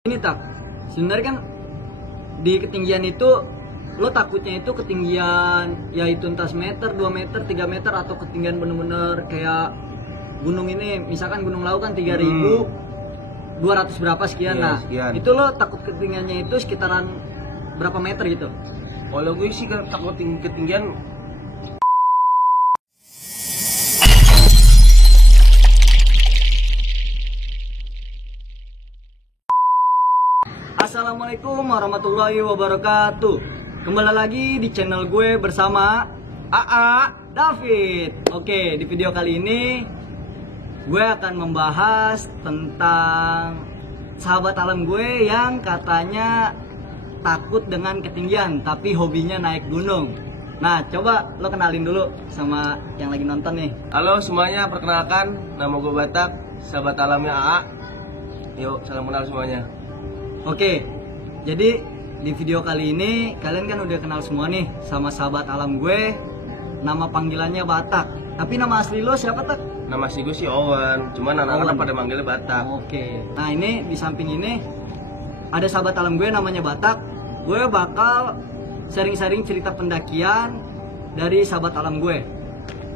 Ini tak, sebenarnya kan di ketinggian itu lo takutnya itu ketinggian yaitu entah meter, 2 meter, 3 meter atau ketinggian bener-bener kayak gunung ini, misalkan Gunung Lawu kan 3.200 berapa sekian. Iya, Nah, sekian. itu lo takut ketinggiannya itu sekitaran berapa meter gitu? Kalau gue sih takut ketinggian. Assalamualaikum warahmatullahi wabarakatuh. Kembali lagi di channel gue bersama AA David. Oke, di video kali ini gue akan membahas tentang sahabat alam gue yang katanya takut dengan ketinggian tapi hobinya naik gunung. Nah, coba lo kenalin dulu sama yang lagi nonton nih. Halo semuanya, perkenalkan nama gue Batak, sahabat alamnya AA. Yuk, salam kenal semuanya. Oke, jadi di video kali ini kalian kan udah kenal semua nih sama sahabat alam gue. Nama panggilannya Batak. Tapi nama asli lo siapa, Tak? Nama asli gue sih Owen, cuman anak-anak pada manggilnya Batak. Oke. Nah, ini di samping ini ada sahabat alam gue namanya Batak. Gue bakal sharing-sharing cerita pendakian dari sahabat alam gue.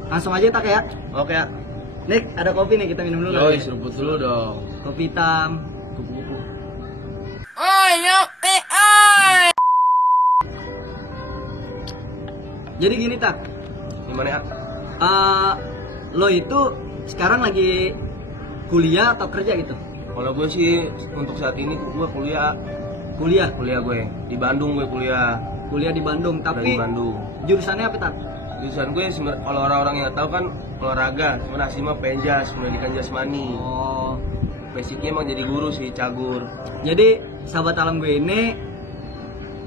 Langsung aja, Tak, ya. Oke ya. Nik, ada kopi nih, kita minum dulu. Yoi, seruput dulu dong. Kopi hitam. Kupu-kupu. Jadi gini, Tak. Gimana ya? Lo itu sekarang lagi kuliah atau kerja gitu? Kalau gue sih untuk saat ini gue kuliah gue di Bandung, gue kuliah Kuliah di Bandung, di tapi Bandung. jurusannya apa, Tak? Jurusan gue kalau orang-orang yang tahu kan olahraga, cuman asli mah penjas, pendidikan jasmani. Oh, Basicnya emang jadi guru sih, cagur. jadi sahabat alam gue ini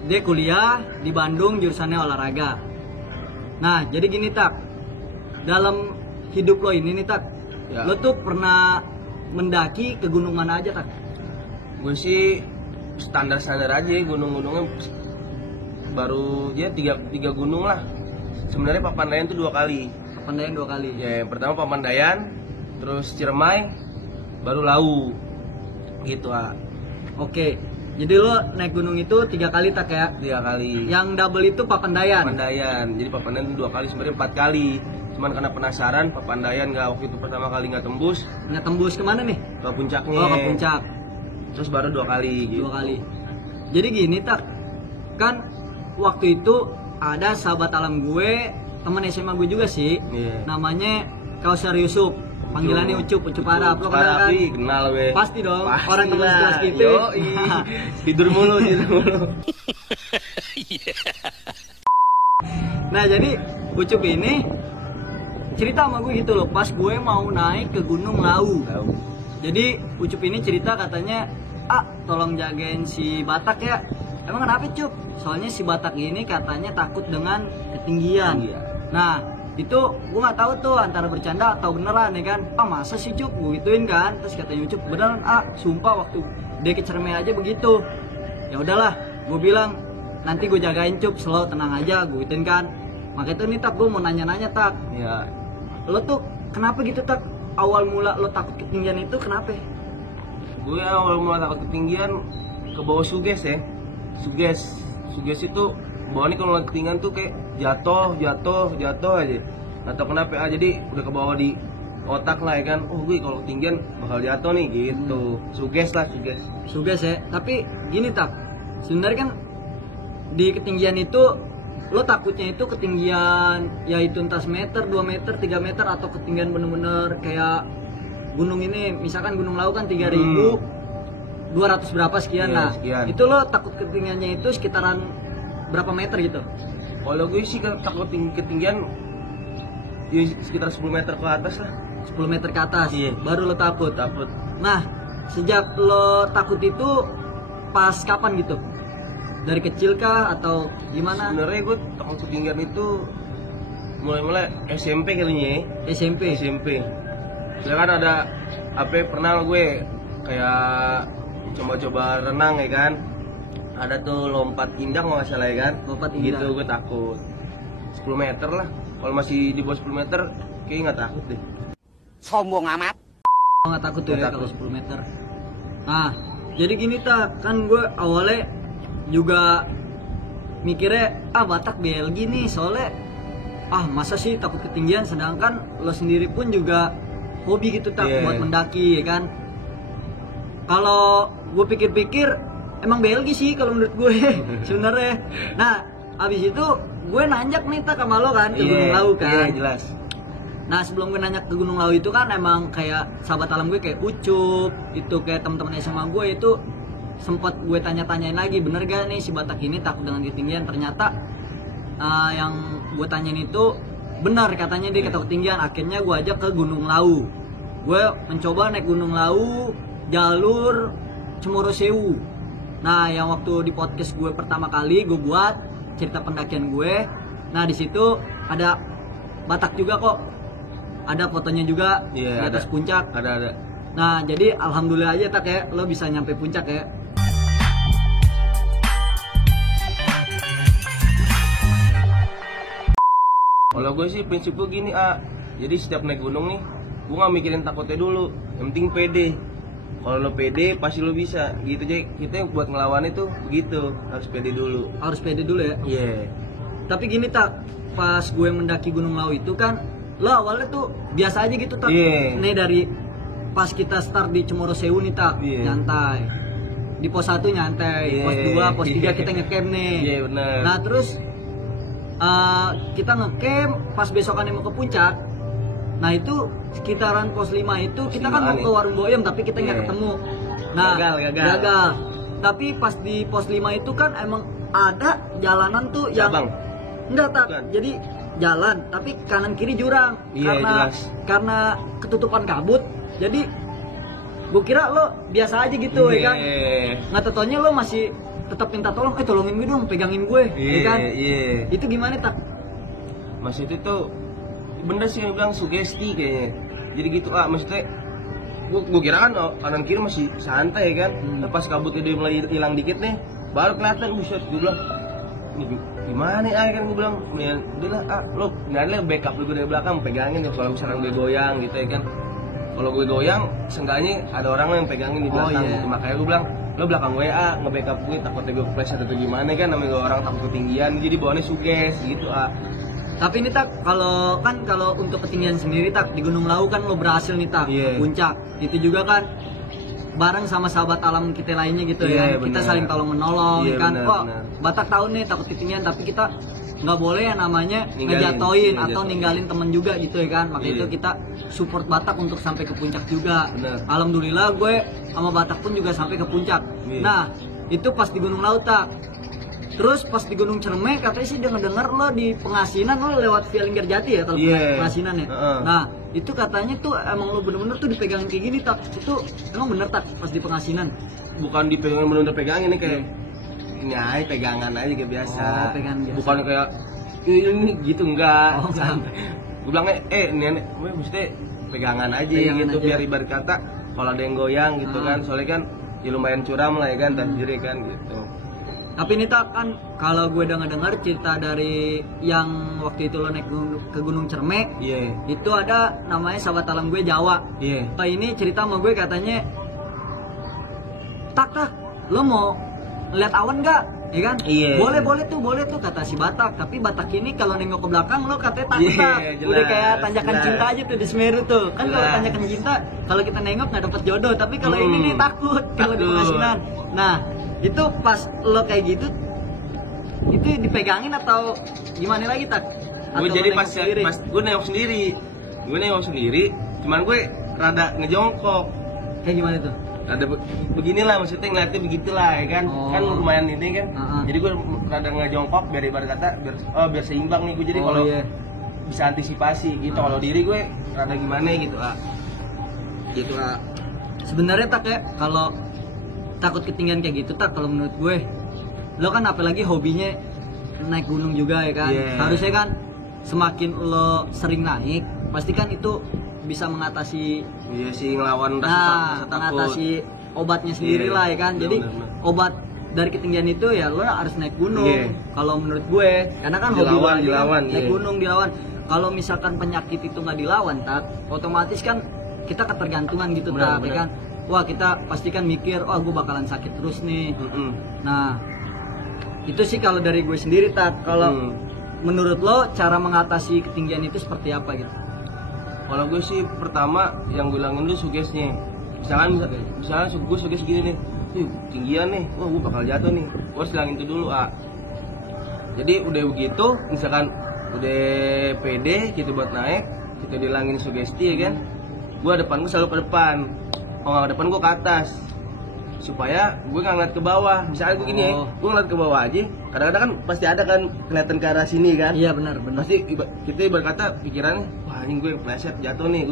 dia kuliah di Bandung jurusannya olahraga. Nah, jadi gini, Tak. Dalam hidup lo ini nih, Tak, Ya. lo tuh pernah mendaki ke gunung mana aja, Tak? Gue sih standar-standar aja, gunung-gunungnya baru ya tiga gunung lah. Sebenarnya Papandayan tuh 2 kali. Papandayan 2 kali. Ya, yang pertama Papandayan, terus Ciremai, baru Lawu. Gitu ah. Oke. Jadi lo naik gunung itu 3 kali, Tak, ya? 3 kali. Yang double itu Papandayan. Papandayan. Jadi Papandayan tuh 2 kali, sebenarnya 4 kali. Cuman karena penasaran, Papandayan waktu itu pertama kali nggak tembus, Nggak tembus kemana nih? ke puncaknya. Oh, ke puncak. Terus baru 2 kali. Gitu. 2 kali. Jadi gini, Tak, kan waktu itu ada sahabat alam gue, teman SMA gue juga sih. Iya. Namanya Kausar Yusuf, panggilannya Ucup Arab. Lo kenal kan? Kenal gue. Pasti dong, Pasti orang teman lah. sekelas gitu. Yoi. tidur mulu. Nah, jadi Ucup ini cerita sama gue gitu loh, pas gue mau naik ke Gunung Lawu. Tahu. Jadi Ucup ini cerita katanya, tolong jagain si Batak ya. Emang kenapa, Cup? Soalnya si Batak ini katanya takut dengan ketinggian. Iya. Nah, itu gue nggak tahu tuh antara bercanda atau beneran ya kan. Masa sih, Cup? Gue gituin kan. Terus katanya Ucup, beneran, sumpah waktu dia ke Ciremai aja begitu. Ya udahlah, gue bilang nanti gue jagain, Cup, slow, tenang aja, gue gituin kan. Makanya itu nih, Tak, gue mau nanya-nanya, Tak. Ya. Lo tuh kenapa gitu, Tak? Awal mula lo takut ketinggian itu kenapa? Gue awal mula takut ketinggian ke bawah suges ya. Suges itu bawaannya kalau ketinggian tuh kayak jatuh aja. Nggak tahu kenapa jadi udah ke bawah di otak lah ya kan. Oh, gue kalau ketinggian bakal jatuh nih gitu. Suges. Suges ya. Tapi gini, Tak, sebenarnya kan di ketinggian itu lo takutnya itu ketinggian yaitu entah meter, 2 meter, 3 meter atau ketinggian bener-bener kayak gunung ini, misalkan Gunung Lawu kan 3.200 berapa sekian. Iya, Nah, sekian. itu lo takut ketinggiannya itu sekitaran berapa meter gitu? Kalau gue sih takut ketinggian ya sekitar 10 meter ke atas lah. 10 meter ke atas. Iya. Baru lo takut. Takut. Nah, sejak lo takut itu pas kapan gitu? Dari kecil kah atau gimana? Sebenarnya gue takut ketinggian itu mulai SMP kalinya ya. SMP. Ya kan ada pernah gue kayak coba-coba renang ya kan. Ada tuh lompat indah nggak salah ya kan. Lompat indah. Gitu gue takut. 10 meter lah. Kalau masih di bawah 10 meter kayaknya nggak takut deh. Sombong amat. Nggak takut tuh Nggak ya kalau takut. 10 meter. Nah, Jadi gini tak, kan gue awalnya juga mikirnya Batak BLG nih, soalnya masa sih takut ketinggian, sedangkan lo sendiri pun juga hobi gitu tak buat mendaki ya kan. Kalau gue pikir-pikir emang BLG sih kalau menurut gue sebenarnya. Nah abis itu gue nanjak nih tak sama lo kan ke Gunung Lau kan. Jelas. Nah sebelum gue nanya ke Gunung Lau itu kan emang kayak sahabat alam gue kayak Ucup, itu kayak teman-teman SMA gue itu sempat gue tanya-tanyain lagi, bener gak nih si Batak ini takut dengan ketinggian. Ternyata yang gue tanyain itu benar, katanya dia takut ketinggian. Akhirnya gue ajak ke Gunung Lau. Gue mencoba naik Gunung Lau jalur Cemoro Sewu. Nah yang waktu di podcast gue pertama kali gue buat cerita pendakian gue. Nah di situ ada Batak juga kok, ada fotonya juga di atas puncak. Ada. Nah jadi alhamdulillah aja tak ya lo bisa nyampe puncak ya. Kalau gue sih prinsip gue gini jadi setiap naik gunung nih gue nggak mikirin takutnya dulu, yang penting pede. Kalau lo pede pasti lo bisa gitu aja. Kita yang buat ngelawan itu begitu, harus pede dulu. Harus pede dulu ya. Iya. Tapi gini tak, pas gue mendaki Gunung Lau itu kan lo awalnya tuh biasa aja gitu tak. Nih dari pas kita start di Cemoro Sewu nih tak, nyantai. Di pos 1 nyantai, pos 2, pos 3 kita ngecamp nih. Iya benar. Nah terus kita ngecamp pas besokannya mau ke puncak. Nah itu sekitaran pos 5 itu kita kan mau ke warung Boyem tapi kita nggak ketemu. Nah gagal. Tapi pas di pos 5 itu kan emang ada jalanan tuh yang enggak tak. Jadi jalan tapi kanan kiri jurang. Karena ketutupan kabut. Jadi gue kira lo biasa aja gitu ya kan. Nggak taunya lo masih tetap minta tolong, tolongin gue dong, pegangin gue, ya kan? Itu gimana tak? Mas itu tuh bener sih yang bilang sugesti kayaknya. Jadi gitu maksudnya gue kira kan kanan kiri masih santai kan. Nah, pas kabutnya dia mulai hilang dikit nih, baru kelihatan buset. Gue bilang ini gimana kan, gue bilang udah lah lo nggak ada backup lu dari belakang pegangin, kalau misalnya gue goyang gitu ya kan. Kalau gue goyang, seenggaknya ada orang yang pegangin di belakang gitu. Makanya gue bilang lo belakang gue nge-backup gue, takutnya gue kepleset atau gimana kan, namanya orang takut ketinggian, jadi bawaannya suges gitu Tapi ini tak, kalau untuk ketinggian sendiri tak di Gunung Lau kan lo berhasil nih tak ke puncak. Itu juga kan bareng sama sahabat alam kita lainnya gitu ya. Kita saling tolong menolong kan. Batak tahu nih takut ketinggian, tapi kita nggak boleh yang namanya ngejatoin atau ninggalin temen juga gitu ya kan. Makanya itu kita support Batak untuk sampai ke puncak juga. Alhamdulillah gue sama Batak pun juga sampai ke puncak. Nah itu pas di Gunung Lau tak. Terus pas di Gunung Cerme katanya sih denger lo di Pengasinan lo lewat via Linggarjati ya kalau Pengasinan ya. Nah itu katanya tuh emang lo bener-bener tuh dipegangin kayak gini tak. Itu emang bener tak pas di Pengasinan? Bukan dipegangin, bener-bener pegangin nih kayak ini aja, pegangan aja kayak biasa. Bukan kayak ini gitu, enggak. Gue bilangnya nenek gue maksudnya pegangan aja gitu, biar ibarat kata kalau ada yang goyang gitu kan, soalnya kan ya lumayan curam lah ya kan, tanjir kan gitu. Tapi ini tak kan kalau gue dengar cerita dari yang waktu itu lo naik ke Gunung Cerme, itu ada namanya sahabat alam gue Jawa. Ini cerita sama gue katanya, tak lo mau lihat awan nggak? Ya kan? Boleh tuh kata si Batak. Tapi Batak ini kalau nengok ke belakang lo katanya takut udah kayak tanjakan cinta aja tuh di Semeru tuh. Kan kalau tanjakan cinta kalau kita nengok nggak dapet jodoh. Tapi kalau ini nih takut kalau di Pengasinan. Nah itu pas lo kayak gitu, itu dipegangin atau gimana lagi tak? Gue jadi pas gue nengok sendiri, cuman gue rada ngejongkok. Kayak gimana tuh? Ada beginilah, maksudnya ngeliatnya begitulah ya kan. Kan lumayan ini kan. Jadi gue rada ngejongkok biar ibarat kata biar seimbang nih gue, jadi kalau bisa antisipasi gitu. Kalau diri gue rada gimana gitu gitu sebenarnya tak ya, kalau takut ketinggian kayak gitu tak, kalau menurut gue lo kan apalagi hobinya naik gunung juga ya kan. Harusnya kan semakin lo sering naik pasti kan itu bisa mengatasi ngelawan rasa takut, mengatasi obatnya sendiri lah ya kan. Jadi obat dari ketinggian itu ya lo harus naik gunung. Kalau menurut gue, karena kan hobi dilawan, naik gunung dilawan. Kalau misalkan penyakit itu nggak dilawan tak, otomatis kan kita ketergantungan gitu tak ya kan. wah kita pastikan mikir, oh gue bakalan sakit terus nih. Nah itu sih kalau dari gue sendiri tak. Kalau menurut lo cara mengatasi ketinggian itu seperti apa gitu? Kalau gue sih pertama yang gue bilangin dulu sugesnya. Misalnya gue suges gini nih, tinggian nih, wah gue bakal jatuh nih. Gue harus bilangin itu dulu, Jadi udah begitu, misalkan udah pede gitu buat naik, kita bilangin sugesti ya kan. Gue depan gue selalu ke depan, kalau nggak ke depan gue ke atas, supaya gue nggak ngeliat ke bawah. Misalnya gue gini ya, gue ngeliat ke bawah aja. Kadang-kadang kan pasti ada kan kelihatan ke arah sini kan. Iya benar. Pasti kita ibarat kata pikirannya, wah ini gue pleset jatuh nih,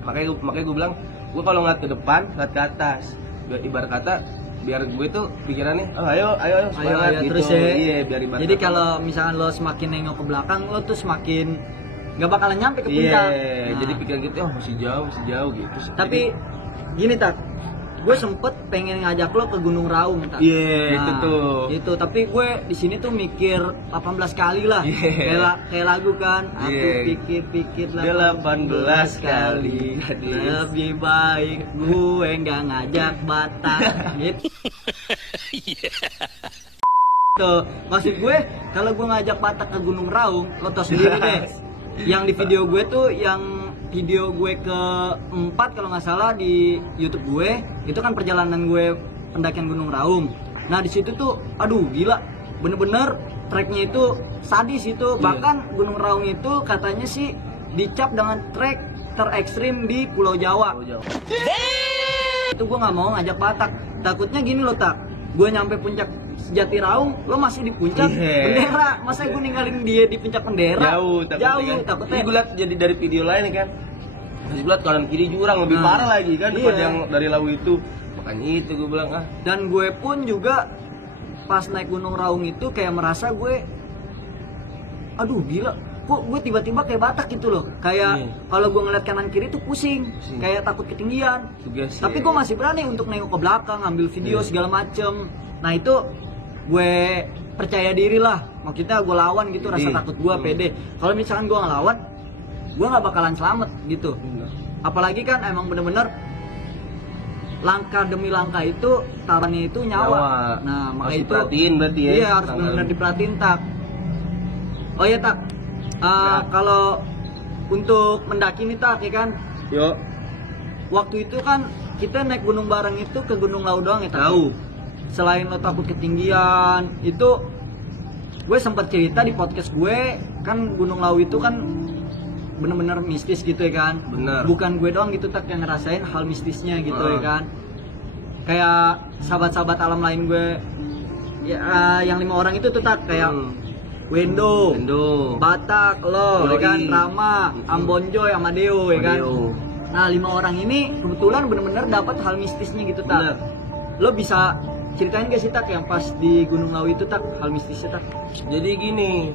Makanya gue bilang, gue kalau ngeliat ke depan, ngeliat ke atas. Ibarat kata biar gue tuh pikirannya, oh, ayo semangat gitu. Terus ya. Iya, biar ibarat. Jadi kalau misalkan lo semakin nengok ke belakang, lo tuh semakin nggak bakalan nyampe ke puncak. Iya, jadi pikiran kita, oh masih jauh gitu. Tapi gini tak, gue sempet pengen ngajak lo ke Gunung Raung tak. Iya, itu tuh. Itu, tapi gue di sini tuh mikir 18 kali lah. Kayak lagu kan. Aku pikir 18 kali. Lebih baik gue nggak ngajak Batak. Gitu. Tuh, maksud gue kalau gue ngajak Batak ke Gunung Raung, lo tau sendiri deh. Yang di video gue tuh, yang video gue ke-4 kalau nggak salah di YouTube gue, itu kan perjalanan gue pendakian Gunung Raung. Nah di situ tuh, aduh gila, bener-bener treknya itu sadis itu. Bahkan Gunung Raung itu katanya sih dicap dengan trek terekstrim di Pulau Jawa. Itu gue nggak mau ngajak Batak, takutnya gini loh tak, gue nyampe puncak Sejati Raung, lo masih di puncak bendera, masa gue ninggalin dia di puncak bendera? Jauh, takutnya. Gue liat jadi dari video lain kan, masih liat kanan kiri jurang lebih parah lagi kan daripada yang dari Lawu itu. Makanya itu gue bilang Dan gue pun juga pas naik Gunung Raung itu kayak merasa gue, aduh gila, kok gue tiba-tiba kayak Batak gitu loh. Kayak kalau gue ngeliat kanan kiri tuh pusing. Kayak takut ketinggian. Tapi gue masih berani untuk nengok ke belakang, ngambil video segala macem. Nah itu gue percaya diri lah, maksudnya gue lawan gitu, rasa takut gue pede. Kalau misalkan gue ngelawan, gue nggak bakalan selamat gitu. Apalagi kan emang bener-bener langkah demi langkah itu taruhannya itu nyawa. Nah makanya itu diperhatiin berarti ya. Iya harus bener-bener diperhatiin tak. Oh iya tak, kalau untuk mendaki nih tak ya kan. Yo. Waktu itu kan kita naik gunung bareng itu ke Gunung Lawu doang ya tak? Tahu. Selain lo takut ketinggian, itu gue sempat cerita di podcast gue, kan Gunung Lawu itu kan bener-bener mistis gitu ya kan. Bener. Bukan gue doang gitu tak yang ngerasain hal mistisnya gitu ya kan. Kayak sahabat-sahabat alam lain gue ya, yang 5 orang itu tuh tak kayak Wendo, Batak, lo ya kan, Rama, Ambonjoy, Amadeo ya kan. Nah 5 orang ini kebetulan bener-bener dapat hal mistisnya gitu tak. Lo bisa ceritain gak sih tak yang pas di Gunung Lawu itu tak, hal mistisnya tak? Jadi gini,